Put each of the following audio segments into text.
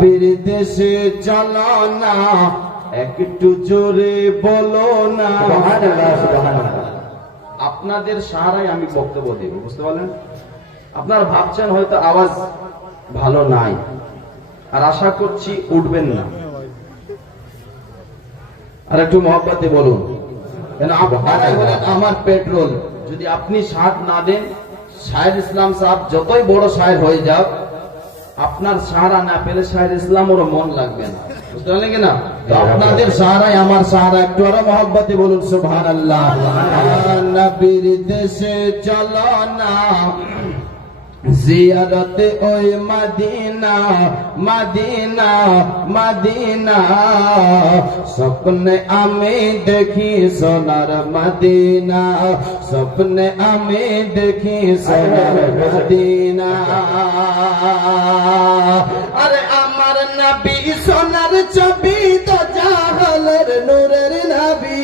নবীর দেশে চলো না, একটু জোরে বলো না। সুবহানাল্লাহ, সুবহানাল্লাহ। আপনাদের সাহারায় আমি বক্তব্য দেব, বুঝতে পারলেন? আপনারা ভাবছেন হয়তো আওয়াজ ভালো নাই, আর আশা করছি উঠবেন না। আর একটু মহব্বতে বলুন, কেন আপনারাই হলেন আমার পেট্রোল। যদি আপনি সাথ না দেন, শায়ের ইসলাম সাহেব যতই বড় শায়ের হয়ে যাক, আপনার সাহারা না পেলে শায়ের ইসলাম ওর মন লাগবে না, বুঝতে পারলেন কিনা? তো আপনাদের সাহারাই আমার সাহারা। একটু আরো মহব্বতে বলুন সুবহানাল্লাহ। নবীর দেশে চলো না, জিয়ারতে ওই মদিনা, মদিনা, মদিনা। স্বপ্নে আমি দেখি সোনার মদিনা, স্বপ্নে আমি দেখি সোনার মদিনা। আরে আমার নবী সোনার ছবি, তো জাহালের নূরের নবী।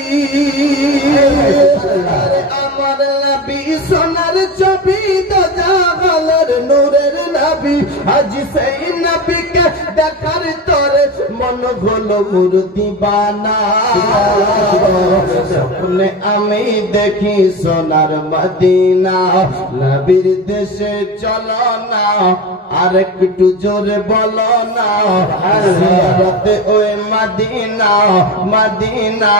আরে আমার নবী সোনার ছবি, তো জাহালের নূরের নবী। আজ সেই নবীকে দেখার তোরে মন হলো মূর্তি বানা। স্বপ্নে আমি দেখি সোনার মদিনা, নবীর দেশে চলো না, আর একটু জোরে বলো না। জিয়ারতে ওই মদিনা, মদিনা,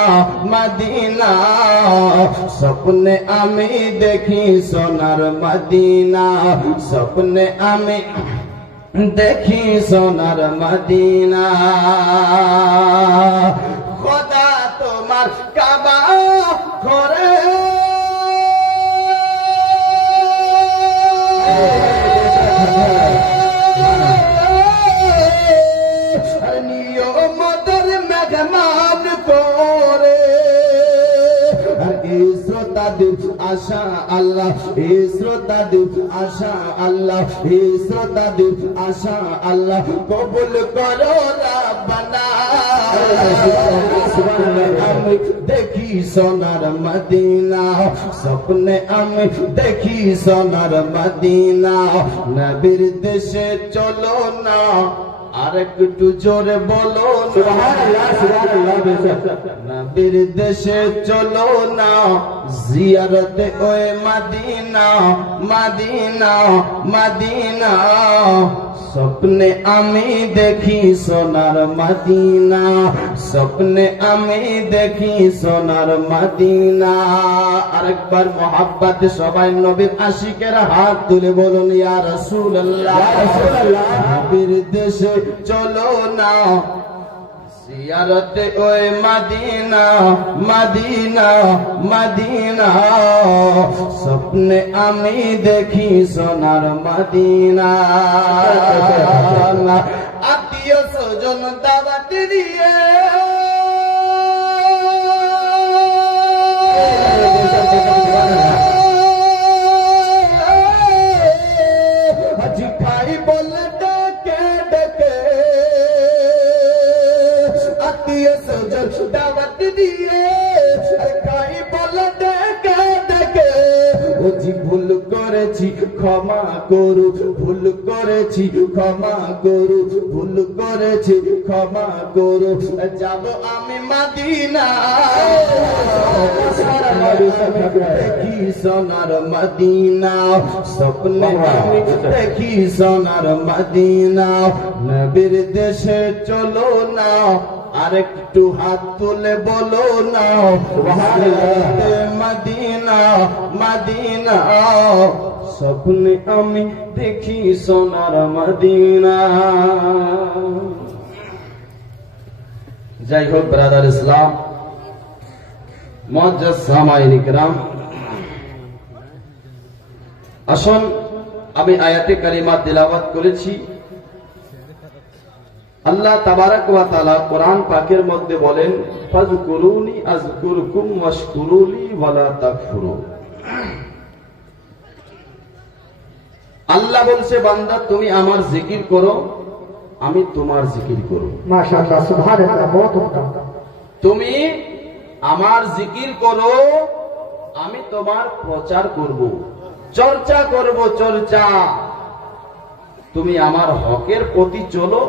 মদিনা। স্বপ্নে আমি দেখি সোনার মদিনা, স্বপ্নে আমি দেখি সোনার মদিনা। খোদা তোমার কাবা ঘরে নিয়মতের মেহমান করে। শ্রোতাদের আশা আল্লাহ, হে শ্রোতাদের আশা আল্লাহ, হে শ্রোতাদের আশা আল্লাহ কবুল করো রাব্বানা। আমি দেখি সোনার মদিনা, স্বপ্নে আমি দেখি সোনার মদিনা। নবীর দেশে চলো না, আর একটু জোরে বলো সুবহানাল্লাহ, সুবহানাল্লাহ। নবীর দেশে চলো না, জিয়ারতে ওই মদিনা, মদিনা, মদিনা। স্বপ্নে আমি দেখি সোনার মদিনা, স্বপ্নে আমি দেখি সোনার মদিনা। আরেকবার মোহাব্বত সবাই নবীর আশিকের হাত তুলে বলুন ইয়া রাসূলুল্লাহ, ইয়া রাসূলুল্লাহ। নবীর দেশে চলো না, জিয়ারতে ওই মদিনা, মদিনা, মদিনা। স্বপ্নে আমি দেখি সোনার মদিনা। আত্মীয় স্বজন দাওয়াত দিয়ে হাজি ভাই বলে ডেকে ডেকে, আত্মীয় স্বজন দাওয়াত দিয়ে খাই বলে ডেকে ডেকে। বুঝি ভুল করেছি ক্ষমা করু, ভুল করেছি ক্ষমা করু, ভুল করেছি ক্ষমা করু। যাব আমি মদিনা, দেখি সোনার মদিনা, স্বপ্নে আমি দেখি সোনার মদিনা। নবীর দেশে চলো না, আরেকটু হাত তুলে বলো না মদিনা, মদিনা। স্বপ্নে আমি দেখি সোনার মদিনা। যাই হোক ব্রাদার ইসলাম, মুআজ্জাজ সামাঈন ইকরাম, আসুন আমি আয়াতে কারিমা তিলাওয়াত করেছি। আল্লাহ তাবারাক ওয়া তাআলা কোরআন পাকের মধ্যে বলেন, ফাযকুরুনি আযকুরকুম ওয়াশকুরুলি ওয়ালা তাকফুরুন। আল্লাহ বলছে, বান্দা তুমি আমার জিকির করো, আমি তোমার জিকির করব। মাশাআল্লাহ, সুবহানাল্লাহ, বহুত উত্তম। তুমি আমার জিকির করো, আমি তোমার প্রচার করব, চর্চা করব, চর্চা। তুমি আমার হকের প্রতি চলো,